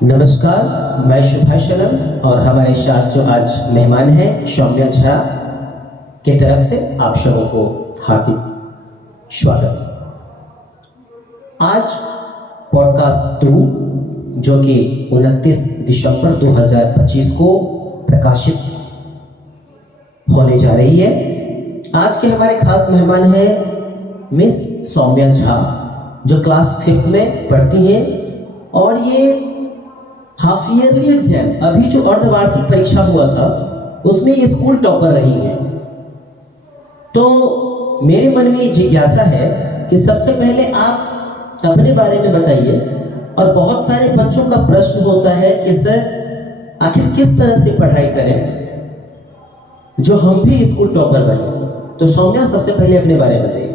नमस्कार, मैं शुभाशनम और हमारे साथ जो आज मेहमान हैं सौम्या झा की तरफ से आप सबों को हार्दिक स्वागत। आज पॉडकास्ट 2 जो कि 29 दिसंबर 2025 को प्रकाशित होने जा रही है। आज के हमारे खास मेहमान हैं मिस सौम्या झा जो क्लास 5th में पढ़ती हैं और ये हाफ ईयरली एग्जाम अभी जो अर्धवार्षिक परीक्षा हुआ था उसमें ये स्कूल टॉपर रही हैं। तो मेरे मन में ये जिज्ञासा है कि सबसे पहले आप अपने बारे में बताइए। और बहुत सारे बच्चों का प्रश्न होता है कि सर आखिर किस तरह से पढ़ाई करें जो हम भी स्कूल टॉपर बने। तो सौम्या सबसे पहले अपने बारे में बताइए।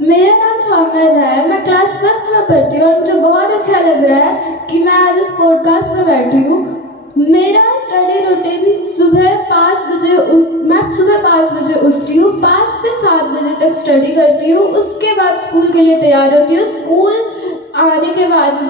मेरा नाम सौम्या झा है। मैं क्लास 5th में पढ़ती हूँ और मुझे बहुत अच्छा लग रहा है कि मैं आज इस पॉडकास्ट में बैठी हूँ। मेरा स्टडी रूटीन मैं सुबह 5 बजे उठती हूँ, 5 से 7 बजे तक स्टडी करती हूँ। उसके बाद स्कूल के लिए तैयार होती हूँ। स्कूल आने के बाद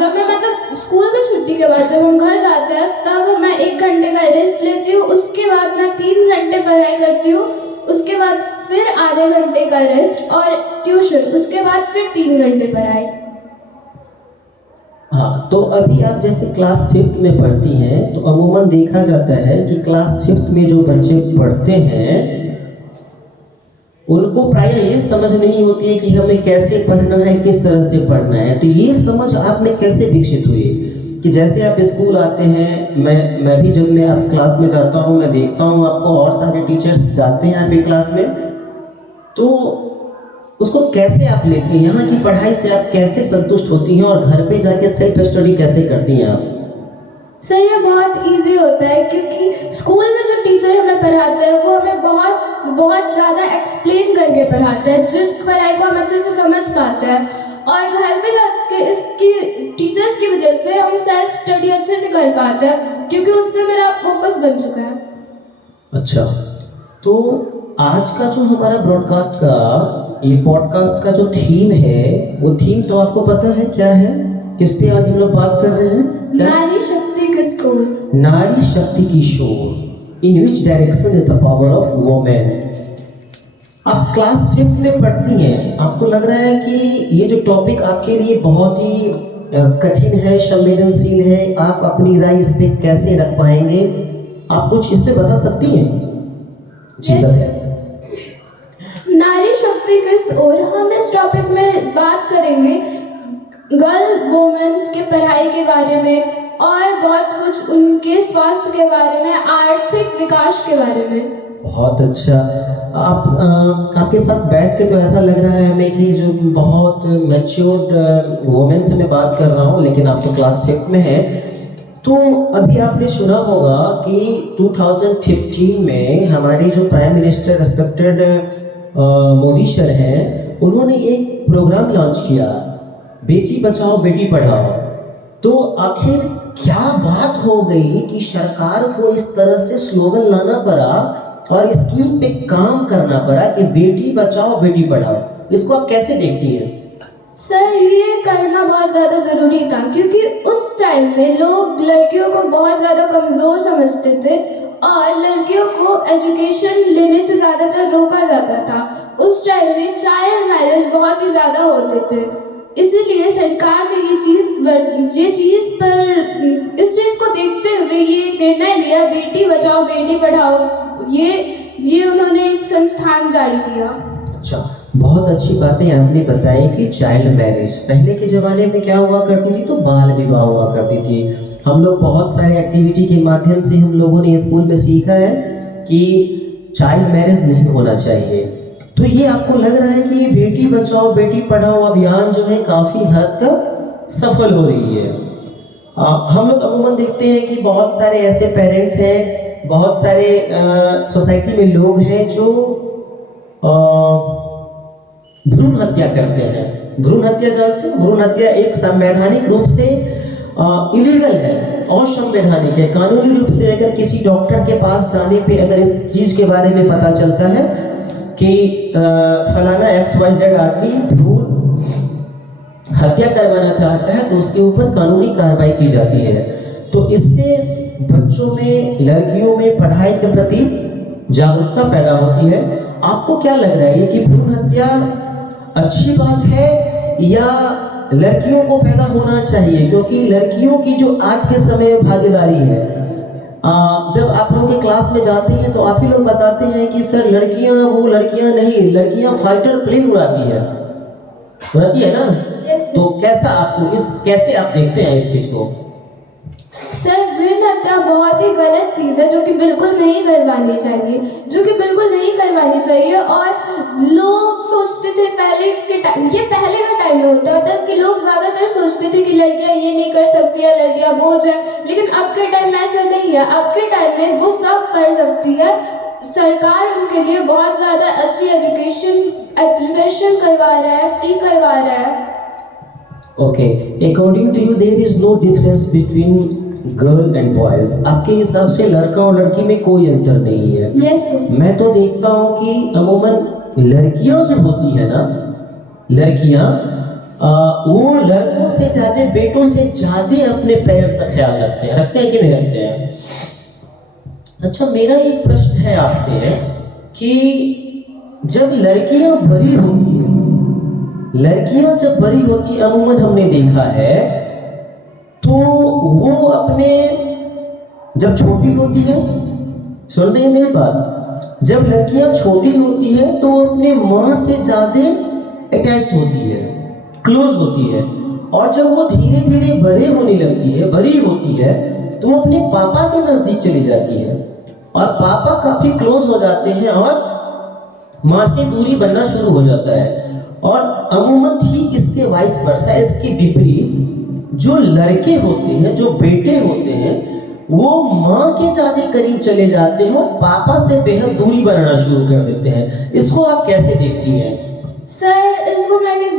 स्कूल की छुट्टी के बाद जब हम घर जाते हैं तब मैं 1 घंटे का रेस्ट लेती हूँ। उसके बाद मैं 3 घंटे पढ़ाई करती हूँ। उसके बाद फिर आधे घंटे का रेस्ट और ट्यूशन। उसके बाद फिर 3 घंटे पढ़ाई। हाँ, तो अभी आप जैसे क्लास 5th में पढ़ती हैं तो अमूमन देखा जाता है कि क्लास 5th में जो बच्चे पढ़ते हैं उनको प्रायः ये समझ नहीं होती है कि हमें कैसे पढ़ना है, किस तरह से पढ़ना है। तो ये समझ आप में कैसे विकसित हुई कि जैसे आप स्कूल आते हैं, मैं भी जब मैं आप क्लास में जाता हूँ मैं देखता हूँ आपको और सारे टीचर्स जाते हैं आपकी क्लास में, तो उसको कैसे आप लेती हैं, यहाँ की पढ़ाई से आप कैसे संतुष्ट होती हैं और घर पे जाके सेल्फ स्टडी कैसे करती हैं आप? सर ये बहुत इजी होता है क्योंकि स्कूल में जो टीचर हमें पढ़ाते हैं वो हमें बहुत ज़्यादा एक्सप्लेन करके पढ़ाते हैं जिस पढ़ाई को हम अच्छे से समझ पाते हैं। और घर पे जाके इसकी टीचर्स की वजह से हम सेल्फ स्टडी अच्छे से कर पाते हैं क्योंकि उस पर मेरा फोकस बन चुका है। अच्छा, तो आज का जो हमारा ब्रॉडकास्ट का ये पॉडकास्ट का जो थीम है वो थीम तो आपको पता है क्या है? किस पे आज हम लोग बात कर रहे हैं? नारी शक्ति की शोर। नारी शक्ति की शोर। In which direction is the power of women. आप क्लास 5th में पढ़ती हैं, आपको लग रहा है कि ये जो टॉपिक आपके लिए बहुत ही कठिन है, संवेदनशील है, आप अपनी राय इस पे कैसे रख पाएंगे? आप कुछ इस पे बता सकती हैं? जी बताइए। नारी शक्ति की ओर हम इस टॉपिक में बात करेंगे गर्ल वुमेन्स के पढ़ाई के बारे में और बहुत कुछ उनके स्वास्थ्य के बारे में, आर्थिक विकास के बारे में। बहुत अच्छा। आपके साथ बैठ के तो ऐसा लग रहा है हमें कि जो बहुत मैच्योर्ड वुमेन से मैं बात कर रहा हूँ, लेकिन आप तो क्लास 5th में हैं। तो अभी आपने सुना होगा कि 2015 में हमारी जो prime minister respected Modi sir हैं, उन्होंने एक प्रोग्राम लॉन्च किया, बेटी बचाओ बेटी पढ़ाओ। तो आखिर क्या बात हो गई कि सरकार को इस तरह से स्लोगन लाना पड़ा और स्कीम पे काम करना पड़ा कि बेटी बचाओ बेटी पढ़ाओ। इसको आप कैसे देखती हैं? सर ये करना बहुत ज़्यादा ज़रूरी था क्योंकि उस टाइम में लोग लड़कियों को बहुत ज़्यादा कमज़ोर समझते थे और लड़कियों को एजुकेशन लेने से ज़्यादातर रोका जाता था। उस टाइम में चाइल्ड मैरिज बहुत ही ज़्यादा होते थे। इसीलिए सरकार ने इस चीज़ को देखते हुए ये निर्णय लिया, बेटी बचाओ बेटी पढ़ाओ। ये उन्होंने एक संस्थान जारी किया। अच्छा, बहुत अच्छी बातें आपने बताई कि चाइल्ड मैरिज पहले के ज़माने में क्या हुआ करती थी, तो बाल विवाह हुआ करती थी। हम लोग बहुत सारे एक्टिविटी के माध्यम से हम लोगों ने स्कूल में सीखा है कि चाइल्ड मैरिज नहीं होना चाहिए। तो ये आपको लग रहा है कि बेटी बचाओ बेटी पढ़ाओ अभियान जो है काफ़ी हद तक सफल हो रही है। हम लोग अमूमन देखते हैं कि बहुत सारे ऐसे पेरेंट्स हैं, बहुत सारे सोसाइटी में लोग हैं जो भ्रूण हत्या करते हैं। भ्रूण हत्या जानते हैं? भ्रूण हत्या एक संवैधानिक रूप से इलीगल है, असंवैधानिक है। कानूनी रूप से अगर किसी डॉक्टर के पास जाने पे अगर इस चीज़ के बारे में पता चलता है कि फलाना XYZ आदमी भ्रूण हत्या करवाना चाहता है तो उसके ऊपर कानूनी कार्रवाई की जाती है। तो इससे बच्चों में, लड़कियों में पढ़ाई के प्रति जागरूकता पैदा होती है। आपको क्या लग रहा है कि भ्रूण हत्या अच्छी बात है या लड़कियों को पैदा होना चाहिए? क्योंकि लड़कियों की जो आज के समय में भागीदारी है, जब आप लोग के क्लास में जाते हैं तो आप ही लोग बताते हैं कि सर लड़कियां, वो लड़कियां नहीं, लड़कियां फाइटर प्लेन उड़ाती है ना? Yes, sir. तो कैसे आप देखते हैं इस चीज को? सर, भ्रूण हत्या बहुत ही गलत चीज़ है जो कि बिल्कुल नहीं करवानी चाहिए, और लोग सोचते थे पहले के टाइम, ये पहले का टाइम में होता था कि लोग ज़्यादातर सोचते थे कि लड़कियां ये नहीं कर सकती है, लड़कियां बोझ है। लेकिन अब के टाइम में ऐसा नहीं है। अब के टाइम में वो सब कर सकती है। सरकार उनके लिए बहुत ज़्यादा अच्छी एजुकेशन करवा रहा है, फ्री करवा रहा है। Okay, according to you there is no difference between girl and boys. आपके हिसाब से लड़का और लड़की में कोई अंतर नहीं है? Yes sir. मैं तो देखता हूँ कि अमूमन लड़कियां जो होती है ना, वो लड़कों से ज्यादा, बेटों से ज्यादा अपने पेरेंट्स का ख्याल रखते हैं कि नहीं रखते हैं? अच्छा, मेरा एक प्रश्न है आपसे कि जब लड़कियां बड़ी होती है, अमूमन हमने देखा है तो वो अपने, जब छोटी होती है, सुन रही है मेरी बात, जब लड़कियां छोटी होती है तो वो अपने माँ से ज़्यादा अटैच्ड होती है, क्लोज होती है। और जब वो धीरे धीरे बड़ी होती है तो वो अपने पापा के नज़दीक चली जाती है और पापा काफ़ी क्लोज हो जाते हैं और माँ से दूरी बनना शुरू हो जाता है। और अमूमन ठीक इसके वाइस वर्सा, इसके विपरीत जो लड़के होते हैं, जो बेटे होते हैं, वो माँ के ज़्यादा करीब चले जाते हैं और पापा से बेहद दूरी बनाना शुरू कर देते हैं। इसको आप कैसे देखती हैं? सर, इसको मैं एक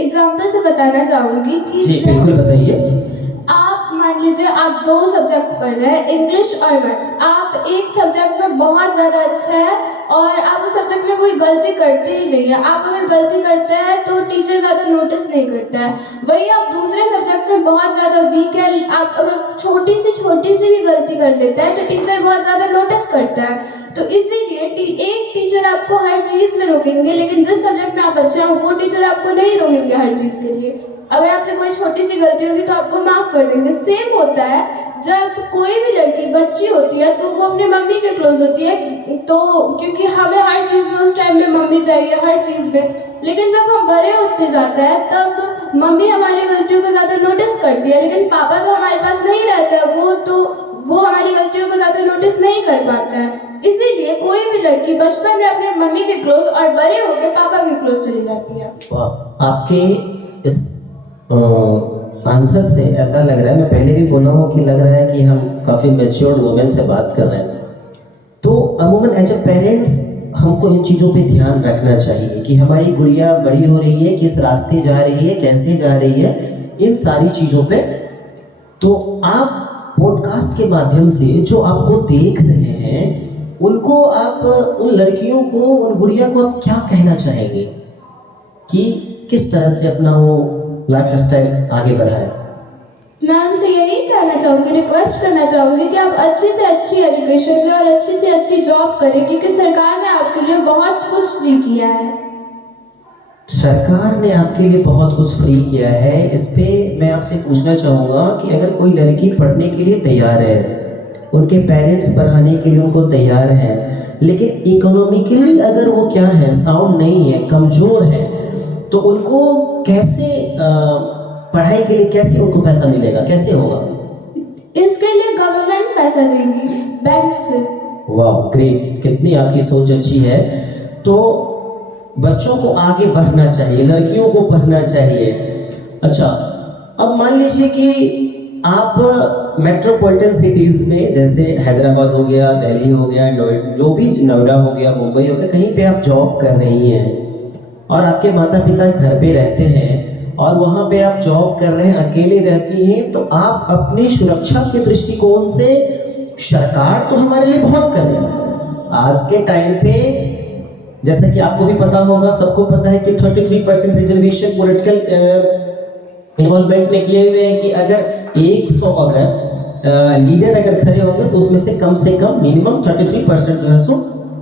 एग्जाम्पल से बताना चाहूँगी कि जी बिल्कुल बताइए। आप मान लीजिए आप 2 सब्जेक्ट पढ़ रहे हैं, इंग्लिश और मैथ्स। आप एक सब्जेक्ट में बहुत ज़्यादा अच्छा है और आप उस सब्जेक्ट में कोई गलती करते ही नहीं है। आप अगर गलती करते हैं तो टीचर ज़्यादा नोटिस नहीं करता है। वही आप दूसरे सब्जेक्ट में बहुत ज़्यादा वीक है, आप अगर छोटी सी भी गलती कर लेते हैं तो टीचर बहुत ज़्यादा नोटिस करता है। तो इसीलिए एक टीचर आपको हर चीज़ में रोकेंगे, लेकिन जिस सब्जेक्ट में आप अच्छे हैं वो टीचर आपको नहीं रोकेंगे हर चीज़ के लिए। अगर आपसे कोई छोटी सी गलती होगी तो आपको माफ़ कर देंगे। सेम होता है जब कोई भी लड़की, बच्ची होती है तो वो अपने मम्मी के क्लोज होती है, तो क्योंकि हमें हर चीज़ में उस टाइम में मम्मी चाहिए, हर चीज़ में। लेकिन जब हम बड़े होते जाते हैं तब मम्मी हमारी गलतियों को ज़्यादा नोटिस करती है, लेकिन पापा तो हमारे पास नहीं रहते हैं, वो हमारी गलतियों को ज़्यादा नोटिस नहीं कर पाता है। इसीलिए कोई भी लड़की बचपन में अपने मम्मी के क्लोज और बड़े होकर पापा के क्लोज चली जाती है। वाह, आपके इस आंसर से ऐसा लग रहा है, मैं पहले भी बोला हूँ कि लग रहा है कि हम काफ़ी मैच्योर्ड वुमेन से बात कर रहे हैं। तो अमूमन एज ए पेरेंट्स हमको इन चीज़ों पे ध्यान रखना चाहिए कि हमारी गुड़िया बड़ी हो रही है, किस रास्ते जा रही है, कैसे जा रही है, इन सारी चीज़ों पे। तो आप पॉडकास्ट के माध्यम से जो आपको देख रहे हैं, उनको आप, उन लड़कियों को, उन गुड़िया को आप क्या कहना चाहेंगे कि किस तरह से अपना वो लाइफ स्टाइल आगे बढ़ाए? मैं उनसे यही कहना चाहूँगी, रिक्वेस्ट करना चाहूँगी कि आप अच्छी से अच्छी एजुकेशन लें और अच्छी से अच्छी जॉब करें, क्योंकि सरकार ने आपके लिए बहुत कुछ फ्री किया है। सरकार ने आपके लिए बहुत कुछ फ्री किया है। इस पे मैं आपसे पूछना चाहूँगा कि अगर कोई लड़की पढ़ने के लिए तैयार है, उनके पेरेंट्स पढ़ाने के लिए उनको तैयार हैं, लेकिन इकोनॉमिकली अगर वो क्या है, साउंड नहीं है, कमज़ोर है, तो उनको कैसे पढ़ाई के लिए कैसे उनको पैसा मिलेगा, कैसे होगा? इसके लिए गवर्नमेंट पैसा देगी बैंक से। वाह, ग्रेट, कितनी आपकी सोच अच्छी है। तो बच्चों को आगे बढ़ना चाहिए, लड़कियों को पढ़ना चाहिए। अच्छा, अब मान लीजिए कि आप मेट्रोपॉलिटन सिटीज़ में, जैसे हैदराबाद हो गया, दिल्ली हो गया, जो भी, नोएडा हो गया, मुंबई हो गया, कहीं पे आप जॉब कर रही हैं और आपके माता पिता घर पे रहते हैं और वहाँ पे आप जॉब कर रहे हैं, अकेले रहती हैं, तो आप अपनी सुरक्षा के दृष्टिकोण से, सरकार तो हमारे लिए बहुत कर रही है। आज के टाइम पे जैसा कि आपको भी पता होगा, सबको पता है कि 33% रिजर्वेशन पॉलिटिकल इन्वॉल्वमेंट में किए हुए हैं कि अगर 100 अगर लीडर अगर खड़े होंगे तो उसमें से कम मिनिमम 33% जो है सो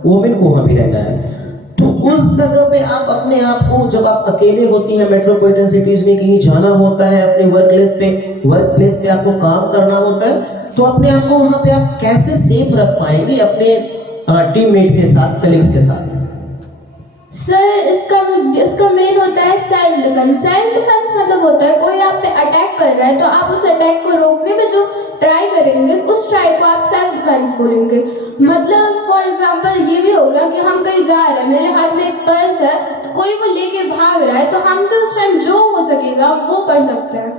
वुमेन को वहाँ भी रहना है। तो उस जगह पे आप अपने आप को, जब आप अकेले होती हैं, मेट्रोपॉलिटन सिटीज में कहीं जाना होता है, अपने वर्क प्लेस पे आपको काम करना होता है, तो अपने आप को वहाँ पे आप कैसे सेफ रख पाएंगे अपने टीममेट के साथ, कलीग्स के साथ? सर इसका मेन होता है सेल्फ डिफेंस। सेल्फ डिफेंस मतलब होता है कोई आप पे अटैक कर रहा है तो आप उस अटैक को रोकने में जो ट्राई करेंगे उस ट्राई को आप सेल्फ डिफेंस बोलेंगे। मतलब फॉर एग्जांपल ये भी हो गया कि हम कहीं जा रहे हैं, मेरे हाथ में एक पर्स है, तो कोई वो लेके भाग रहा है, तो हमसे उस टाइम जो हो सकेगा हम वो कर सकते हैं।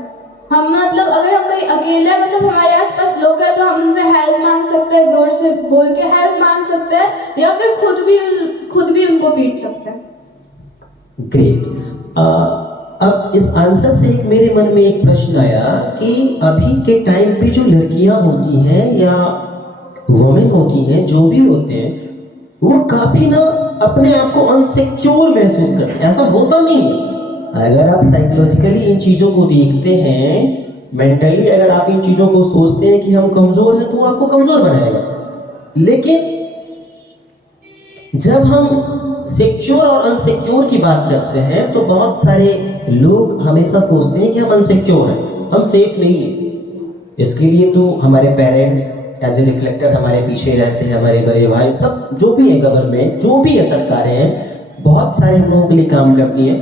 हम मतलब अगर हम कहीं अकेले हैं, मतलब हमारे आसपास लोग हैं, तो हम उनसे हेल्प मांग सकते हैं, जोर से बोल के हेल्प मांग सकते हैं, या फिर खुद भी उनको पीट सकते हैं। ग्रेट। अब इस आंसर से एक मेरे मन में एक प्रश्न आया कि अभी के टाइम पे जो लड़कियां होती हैं या वुमेन होती हैं, जो भी होते हैं, वो काफी ना अपने आप को अनसिक्योर महसूस करते हैं। ऐसा होता नहीं है। अगर आप साइकोलॉजिकली इन चीजों को देखते हैं, मेंटली अगर आप इन चीजों को सोचते हैं कि हम कमजोर हैं, तो वो आपको कमजोर बनाएगा। लेकिन जब हम सिक्योर और अनसिक्योर की बात करते हैं तो बहुत सारे लोग हमेशा सोचते हैं कि हम अनसिक्योर हैं, हम सेफ नहीं हैं। इसके लिए तो हमारे पेरेंट्स एज ए रिफ्लेक्टर हमारे पीछे रहते हैं, हमारे बड़े भाई, सब जो भी है, गवर्नमेंट जो भी है, सरकारें हैं, बहुत सारे हम लोगों के लिए काम करती हैं।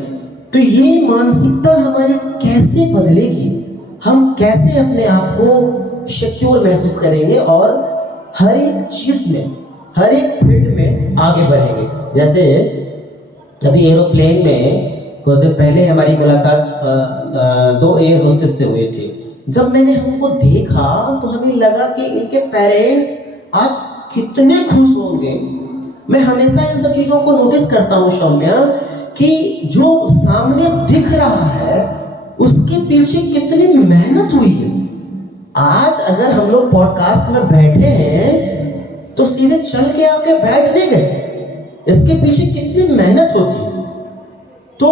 तो ये मानसिकता हमारी कैसे बदलेगी? हम कैसे अपने आप को सिक्योर महसूस करेंगे और हर एक चीज में, हर एक फील्ड में आगे बढ़ेंगे? जैसे अभी एरोप्लेन में कुछ दिन पहले हमारी मुलाकात 2 एयर होस्टेस से हुई थी। जब मैंने हमको देखा तो हमें लगा कि इनके पेरेंट्स आज कितने खुश होंगे। मैं हमेशा इन सब चीज़ों को नोटिस करता हूँ सौम्या, कि जो सामने दिख रहा है उसके पीछे कितनी मेहनत हुई है। आज अगर हम लोग पॉडकास्ट में बैठे हैं तो सीधे चल के आके बैठ नहीं गए, इसके पीछे कितनी मेहनत होती है। तो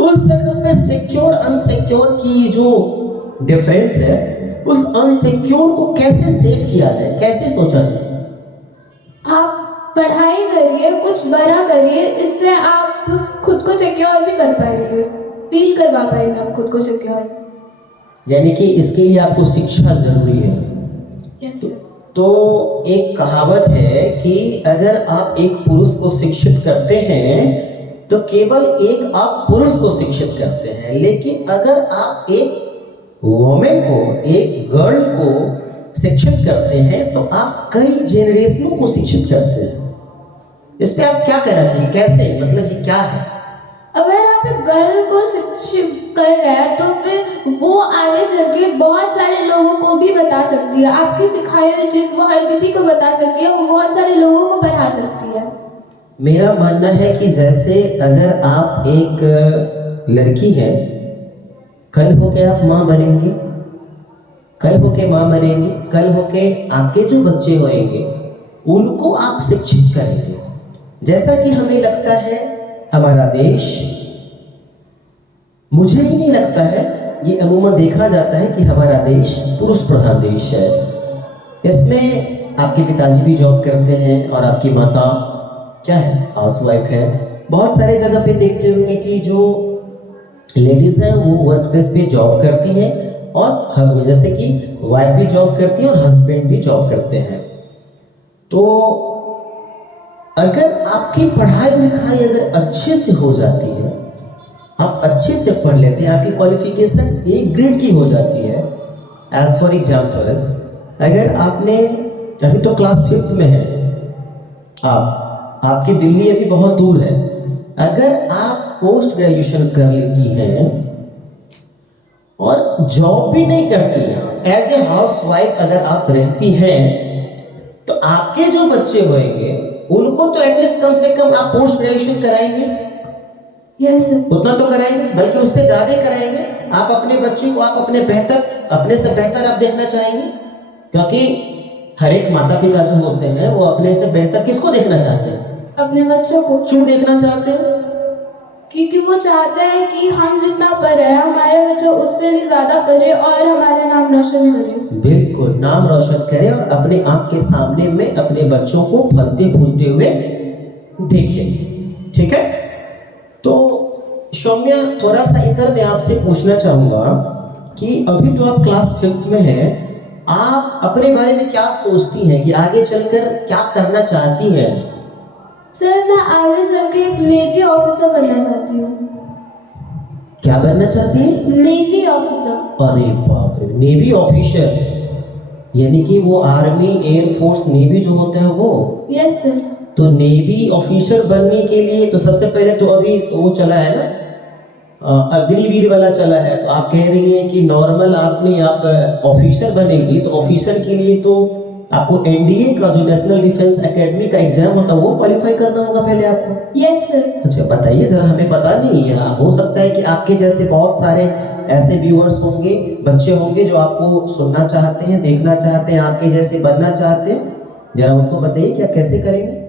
उस जगह पे सिक्योर अनसिक्योर की जो डिफरेंस है, उस अनसिक्योर को कैसे सेव किया जाए, कैसे सोचा जाए? आप पढ़ाई करिए, कुछ बड़ा करिए, इससे आप खुद को सिक्योर भी कर पाएंगे, फील करवा पाएंगे आप खुद को सिक्योर। यानी कि इसके लिए आपको शिक्षा जरूरी है। यस। तो एक कहावत है कि अगर आप एक पुरुष को शिक्षित करते हैं तो केवल एक आप पुरुष को शिक्षित करते हैं, लेकिन अगर आप एक वुमेन को, एक गर्ल को शिक्षित करते हैं तो आप कई जेनरेशनों को शिक्षित करते हैं। इस पे आप क्या कहना चाहिए, कैसे, मतलब ये क्या है? अगर आप एक गर्ल को शिक्षित कर रहे हैं तो फिर वो आगे चल के बहुत सारे लोगों को भी बता सकती है। आपकी सिखाई हुई चीज़ वो हर किसी को बता सकती है, वो बहुत सारे लोगों को पढ़ा सकती है। मेरा मानना है कि जैसे अगर आप एक लड़की हैं, कल होके आप माँ बनेंगे, कल होके माँ बनेंगे, कल होके आपके जो बच्चे होंगे उनको आप शिक्षित करेंगे। जैसा कि हमें लगता है हमारा देश, मुझे ही नहीं लगता है, ये अमूमन देखा जाता है कि हमारा देश पुरुष प्रधान देश है। इसमें आपके पिताजी भी जॉब करते हैं और आपकी माता क्या है, हाउसवाइफ है। बहुत सारे जगह पे देखते होंगे कि जो लेडीज़ हैं वो वर्क प्लेस पे जॉब करती हैं, और जैसे कि वाइफ भी जॉब करती है और हस्बैंड भी जॉब करते हैं। तो अगर आपकी पढ़ाई लिखाई अगर अच्छे से हो जाती है, आप अच्छे से पढ़ लेते हैं, आपकी क्वालिफिकेशन A ग्रेड की हो जाती है। एज फॉर एग्जाम्पल, अगर आपने अभी तो क्लास 5th में है आपकी दिल्ली अभी बहुत दूर है, अगर आप पोस्ट ग्रेजुएशन कर लेती हैं और जॉब भी नहीं करती हैं, एज ए हाउस वाइफ अगर आप रहती हैं, तो आपके जो बच्चे होंगे उनको तो एटलीस्ट कम से कम आप पोस्ट ग्रेजुएशन कराएंगे। Yes sir. उतना तो कराएंगे, बल्कि उससे ज्यादा कराएंगे। आप अपने बच्चे को आप अपने से बेहतर आप देखना चाहेंगे, क्योंकि हर एक माता पिता जो होते हैं वो अपने से बेहतर किसको देखना चाहते हैं? अपने बच्चों को, क्यों देखना चाहते हैं? क्योंकि वो चाहते हैं कि हम जितना पढ़े हैं हमारे बच्चे उससे भी ज़्यादा पढ़े और हमारा नाम रोशन करें। बिल्कुल, नाम रोशन करें और अपने आँख के सामने में अपने बच्चों को फलते फूलते हुए देखें। ठीक है? तो सौम्या, थोड़ा सा इधर मैं आपसे पूछना चाहूँगा कि अभी तो आप क्लास 5 में हैं, आप अपने बारे में क्या सोचती हैं कि आगे चलकर क्या करना चाहती हैं? सर मैं आगे चल के एक नेवी ऑफिसर बनना चाहती हूँ। क्या बनना चाहती हैं? Navy officer. अरे बाप रे, नेवी ऑफिसर, यानी कि वो आर्मी, एयर फोर्स, नेवी जो होता है वो? Yes sir. तो नेवी ऑफिसर बनने के लिए तो सबसे पहले तो अभी वो चला है ना, अग्निवीर वाला चला है, तो आप कह रही हैं कि नॉर्मल आप ऑफिसर बनेंगी, तो ऑफिसर के लिए तो आपको एनडीए का जो नेशनल डिफेंस एकेडमी का एग्जाम होता है वो क्वालिफाई करना होगा पहले आपको। Yes sir. अच्छा बताइए जरा, हमें पता नहीं है। अब हो सकता है कि आपके जैसे बहुत सारे ऐसे व्यूअर्स होंगे, बच्चे होंगे जो आपको सुनना चाहते हैं, देखना चाहते हैं, आपके जैसे बनना चाहते हैं, जरा उनको बताइए कि आप कैसे करेंगे।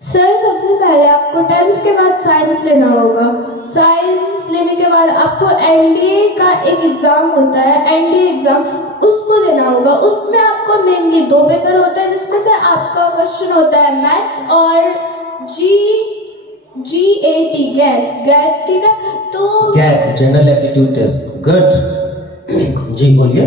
सर सबसे पहले आपको 10th के बाद साइंस लेना होगा। साइंस लेने के बाद आपको एनडीए का एक एग्ज़ाम होता है, एनडीए एग्ज़ाम, उसको देना होगा। उसमें आपको मेनली 2 पेपर होते हैं, जिसमें से आपका क्वेश्चन होता है मैथ्स और GAT गैट, ठीक है? तो GATE, general aptitude test, good. जी बोलिए।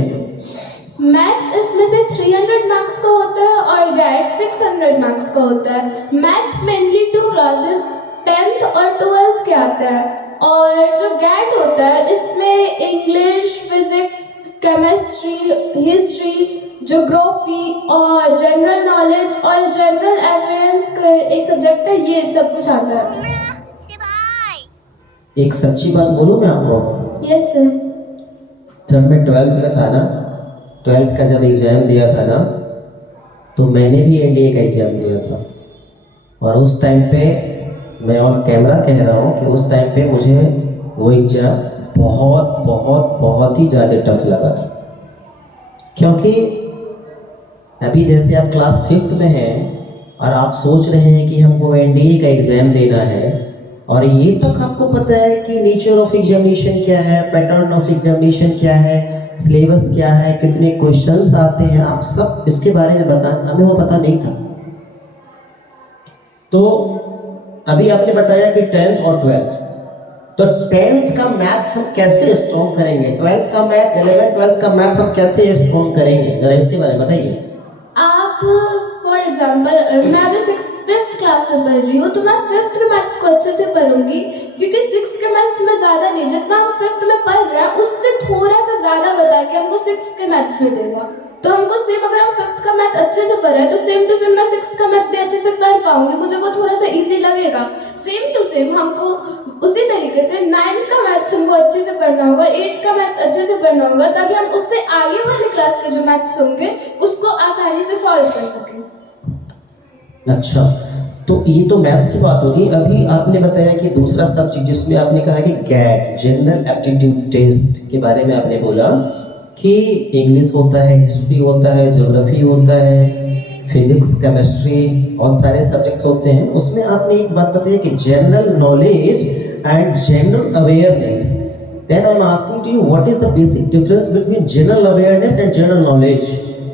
मैथ्स इसमें से 300 मार्क्स का होता है और गैट 600 मार्क्स का होता है। मैथ्स मेनली 2 क्लासेस 10th और 12th के आते हैं, और जो गैट होता है इसमें English, physics, chemistry, history, geography और जनरल नॉलेज और जनरल अवेयरनेस का एक सब्जेक्ट है, ये सब कुछ आता है। एक सच्ची बात बोलूं मैं आपको, यस सर। जब मैं 12th में था ना, 12th का जब एग्ज़ाम दिया था ना, तो मैंने भी एनडीए का एग्ज़ाम दिया था, और उस टाइम पे मैं ऑन कैमरा कह रहा हूँ कि उस टाइम पे मुझे वो एग्ज़ाम बहुत बहुत बहुत ही ज़्यादा टफ लगा था। क्योंकि अभी जैसे आप क्लास 5th में हैं और आप सोच रहे हैं कि हमको एनडीए का एग्ज़ाम देना है, और ये तक आपको पता है कि नेचर ऑफ एग्जामिनेशन क्या है, पैटर्न ऑफ एग्जामिनेशन क्या है, सिलेबस क्या है, कितने क्वेश्चंस आते हैं, आप सब इसके बारे में बताएं, हमें वो पता नहीं था। तो अभी आपने बताया कि 10th और 12th, तो 10th का मैथ्स हम कैसे स्ट्रॉन्ग करेंगे, 12th का मैथ, 11th 12th का मैथ्स हम कैसे स्ट्रॉन्ग करेंगे, जरा इसके बारे में बताइए। आप फॉर एग्जाम्पल, मैं अभी 5th क्लास में पढ़ रही हूँ, तो मैं 5th के मैथ्स को अच्छे से पढ़ूंगी, क्योंकि 6th के मैथ्स में ज़्यादा नहीं, जितना हम 5th में पढ़ रहे हैं उससे थोड़ा सा ज़्यादा बता के हमको 6th के मैथ्स में देगा। तो हमको सेम, अगर हम 5th का मैथ अच्छे से पढ़े तो सेम टू सेम मैं 6th का मैथ भी अच्छे से पढ़ पाऊंगी, मुझे को थोड़ा सा इजी लगेगा। सेम टू सेम हमको उसी तरीके से 9th का मैथ्स हमको अच्छे से पढ़ना होगा, 8th का मैथ्स अच्छे से पढ़ना होगा, ताकि हम उससे आगे वाले क्लास के जो मैथ्स होंगे उसको आसानी से सॉल्व कर सकें। अच्छा, तो ये तो मैथ्स की बात होगी। अभी आपने बताया कि दूसरा सब्जेक्ट जिसमें आपने कहा कि गैट, जनरल एप्टीट्यूड टेस्ट के बारे में आपने बोला कि इंग्लिश होता है, हिस्ट्री होता है, ज्योग्राफी होता है, फिजिक्स, केमिस्ट्री, बहुत सारे सब्जेक्ट्स होते हैं। उसमें आपने एक बात बताई कि general knowledge and general awareness. Then I am asking to you, what is the basic difference between general awareness and general knowledge?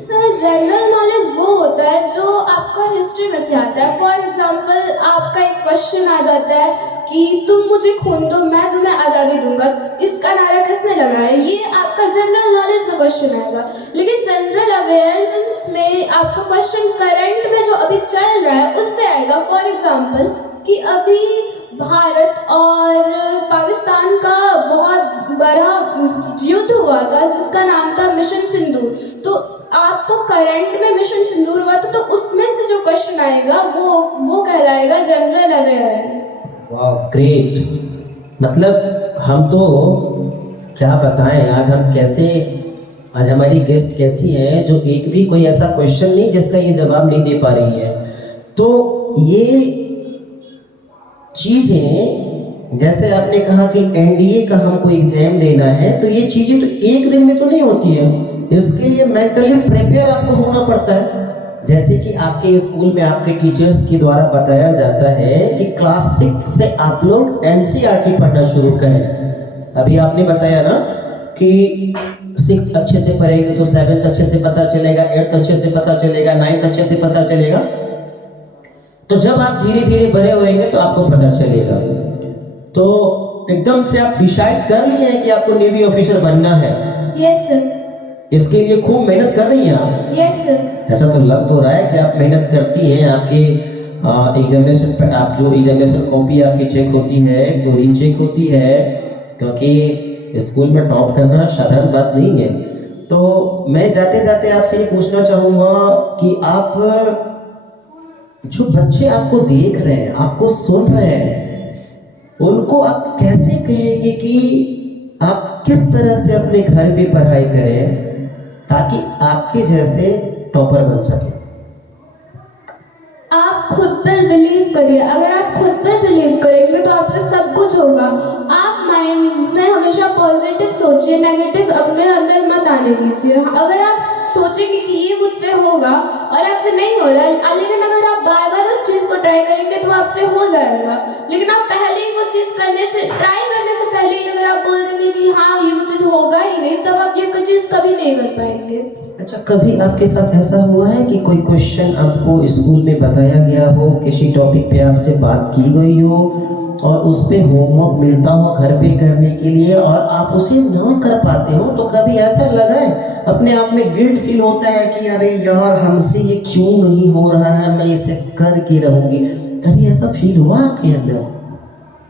Sir general knowledge वो होता है जो आपका हिस्ट्री में से आता है। फॉर एग्जांपल आपका एक क्वेश्चन आ जाता है कि तुम मुझे खून दो मैं तुम्हें आज़ादी दूंगा, इसका नारा किसने लगाया, ये आपका जनरल नॉलेज में क्वेश्चन आएगा। लेकिन जनरल अवेयरनेस में आपका क्वेश्चन करंट में जो अभी चल रहा है उससे आएगा। फॉर एग्जांपल कि अभी भारत और पाकिस्तान का बहुत बड़ा युद्ध हुआ था जिसका नाम था मिशन सिंदूर, तो आपको करंट में मिशन सिंदूर हुआ था, तो उसमें से जो क्वेश्चन आएगा वो कहलाएगा जनरल अवेयरनेस। वाह, ग्रेट। मतलब हम तो क्या बताएं, आज हम कैसे, आज हमारी गेस्ट कैसी है जो एक भी कोई ऐसा क्वेश्चन नहीं जिसका ये जवाब नहीं दे पा रही है। तो ये चीज़ें, जैसे आपने कहा कि एनडीए का हमको एग्जाम देना है, तो ये चीज़ें तो एक दिन में तो नहीं होती है, इसके लिए मेंटली प्रिपेयर आपको होना पड़ता है। जैसे कि आपके स्कूल में आपके टीचर्स के द्वारा बताया जाता है कि क्लास 6 से आप लोग एनसीईआरटी पढ़ना शुरू करें। अभी आपने बताया ना कि 6 अच्छे से पढ़ेंगे तो 7th अच्छे से पता चलेगा, 8th अच्छे से पता चलेगा, 9th अच्छे से पता चलेगा। तो जब आप धीरे धीरे बड़े होएंगे तो आपको पता चलेगा। तो एकदम से आप डिसाइड कर लिए हैं कि आपको नेवी ऑफिसर बनना है। Yes sir. इसके लिए खूब मेहनत कर रही हैं आप। Yes sir. ऐसा तो लग तो रहा है कि आप मेहनत करती हैं। आपके एग्जामिनेशन पे आप जो एग्जामिनेशन कॉपी आपकी चेक होती है तो रीचेक होती है, क्योंकि स्कूल में टॉप करना साधारण बात नहीं है। तो मैं जाते जाते आपसे ये पूछना चाहूँगा कि आप जो बच्चे आपको देख रहे हैं, आपको सुन रहे हैं, उनको आप कैसे कहेंगे कि आप किस तरह से अपने घर पे पढ़ाई करें ताकि आपके जैसे टॉपर बन सके? आप खुद पर बिलीव करिए। अगर आप खुद पर बिलीव करेंगे तो आपसे सब कुछ होगा। आप माइंड में हमेशा पॉजिटिव सोचिए, नेगेटिव अपने अंदर मत आने दीजिए। अगर आप सोचेंगे कि ये मुझसे होगा और आपसे नहीं हो रहा है, लेकिन अगर आप बार बार उस चीज़ को ट्राई करेंगे तो आपसे हो जाएगा। लेकिन आप पहले ही वो चीज़ ट्राई करने से पहले ही अगर आप बोल देंगे कि हाँ ये मुझे होगा ही नहीं, तब आप ये चीज़ कभी नहीं कर पाएंगे। अच्छा, कभी आपके साथ ऐसा हुआ है कि कोई क्वेश्चन आपको स्कूल में बताया गया हो, किसी टॉपिक पे आपसे बात की गई हो और उस पे होमवर्क मिलता हो घर पे करने के लिए और आप उसे ना कर पाते हो, तो कभी ऐसा लगा है, अपने आप में गिल्ट फील होता है कि अरे यार हमसे ये क्यों नहीं हो रहा है, मैं इसे कर के रहूंगी? कभी ऐसा फील हुआ आपके अंदर?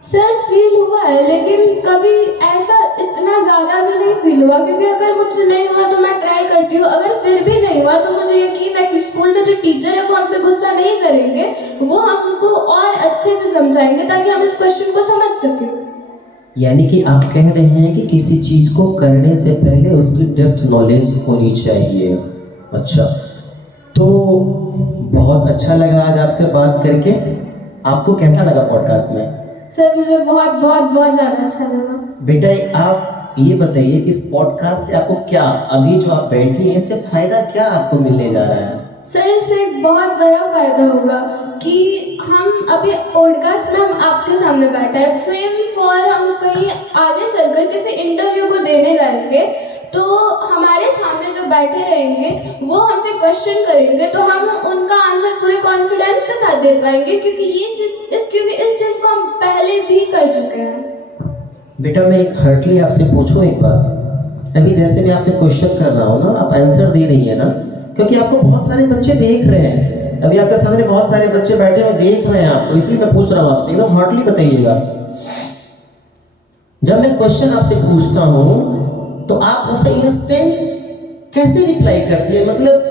सर फील हुआ है, लेकिन कभी ऐसा इतना ज़्यादा भी नहीं फील हुआ, क्योंकि अगर मुझसे नहीं हुआ तो मैं ट्राई करती हूँ। अगर फिर भी नहीं हुआ तो मुझे यकीन है कि स्कूल में जो टीचर है वो हम पे गुस्सा नहीं करेंगे, वो हमको और अच्छे से समझाएंगे ताकि हम इस क्वेश्चन को समझ सकें। यानी कि आप कह रहे हैं कि किसी चीज़ को करने से पहले उसकी डेप्थ नॉलेज होनी चाहिए। अच्छा, तो बहुत अच्छा लगा आज आपसे बात करके। आपको कैसा लगा पॉडकास्ट में? सर मुझे बहुत बहुत बहुत ज़्यादा अच्छा लगा। बेटा आप ये बताइए कि इस पॉडकास्ट से आपको क्या, अभी जो आप बैठी हैं, इससे फ़ायदा क्या आपको मिलने जा रहा है? सर इससे एक बहुत बड़ा फ़ायदा होगा कि हम अभी पॉडकास्ट में हम आपके सामने बैठे हैं, सेम फॉर हम कहीं आगे चलकर किसी इंटरव्यू को देने जाएंगे तो हमारे सामने जो बैठे रहेंगे वो हमसे क्वेश्चन करेंगे तो हम उनका आंसर पूरे कॉन्फिडेंस के साथ दे पाएंगे, क्योंकि इस चीज़ को हम पहले भी कर चुके हैं। बेटा मैं एक हर्टली आपसे पूछूं एक बात। अभी जैसे मैं आपसे क्वेश्चन कर रहा हूँ ना, आप आंसर दे रही है ना, क्योंकि आपको बहुत सारे बच्चे देख रहे हैं। अभी आपके सामने बहुत सारे बच्चे बैठे हुए देख रहे हैं आपको, इसलिए मैं पूछ रहा हूँ आपसे, एकदम हर्टली बताइएगा। जब मैं क्वेश्चन आपसे पूछता हूँ तो आप उसे इंस्टेंट कैसे रिप्लाई करती है? मतलब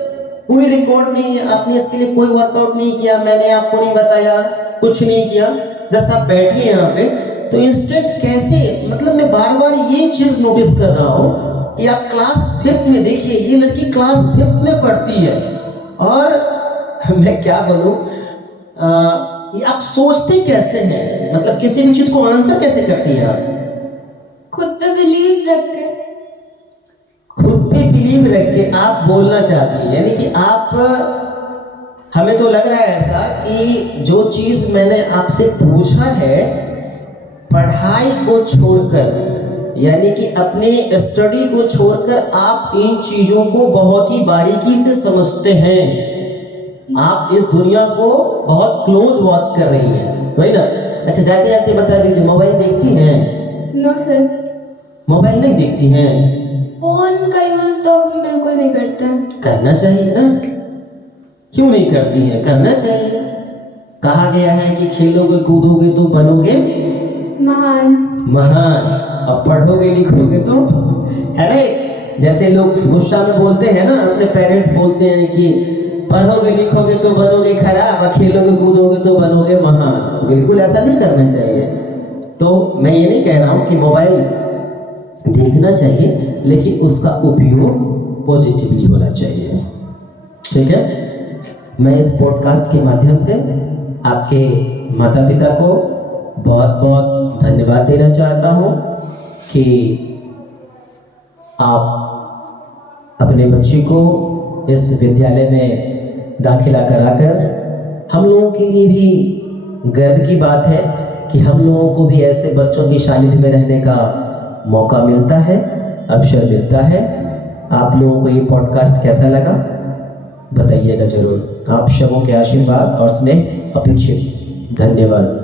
कोई रिकॉर्ड नहीं है, आपने इसके लिए कोई वर्कआउट नहीं किया, मैंने आपको नहीं बताया, कुछ नहीं किया, जस्ट आप बैठे हैं यहाँ पे, तो इंस्टेंट कैसे? मतलब मैं बार बार ये चीज़ नोटिस कर रहा हूँ कि आप क्लास 5th में, देखिए ये लड़की क्लास 5th में पढ़ती है और मैं क्या बोलूँ, ये आप सोचते कैसे हैं? मतलब किसी भी चीज़ को आंसर कैसे करती हैं आप? खुद पे बिलीव रख के। खुद पे बिलीव रख के आप बोलना चाहती हैं, यानी कि आप, हमें तो लग रहा है ऐसा कि जो चीज़ मैंने आपसे पूछा है, पढ़ाई को छोड़कर, यानी कि अपने स्टडी को छोड़कर आप इन चीज़ों को बहुत ही बारीकी से समझते हैं। आप इस दुनिया को बहुत क्लोज वॉच कर रही हैं, वही ना? अच्छा, जाते जाते बता दीजिए, मोबाइल देखती हैं? No sir. मोबाइल नहीं देखती हैं? फोन का यूज तो हम बिल्कुल नहीं करते हैं। करना चाहिए ना, क्यों नहीं करती हैं? करना चाहिए। कहा गया है कि खेलोगे कूदोगे तो बनोगे महान। महान, अब पढ़ोगे लिखोगे तो, है ना? जैसे लोग गुस्सा में बोलते हैं ना, अपने पेरेंट्स बोलते हैं कि पढ़ोगे लिखोगे तो बनोगे खराब, खेलोगे कूदोगे तो बनोगे महान। बिल्कुल ऐसा नहीं करना चाहिए। तो मैं ये नहीं कह रहा हूँ कि मोबाइल देखना चाहिए, लेकिन उसका उपयोग पॉजिटिवली होना चाहिए, ठीक है? मैं इस पॉडकास्ट के माध्यम से आपके माता पिता को बहुत बहुत धन्यवाद देना चाहता हूँ कि आप अपने बच्चे को इस विद्यालय में दाखिला कराकर हम लोगों के लिए भी गर्व की बात है कि हम लोगों को भी ऐसे बच्चों की सानिध्य में रहने का मौका मिलता है, अवसर मिलता है। आप लोगों को ये पॉडकास्ट कैसा लगा बताइएगा ज़रूर। आप सबों के आशीर्वाद और स्नेह अपेक्षित। धन्यवाद।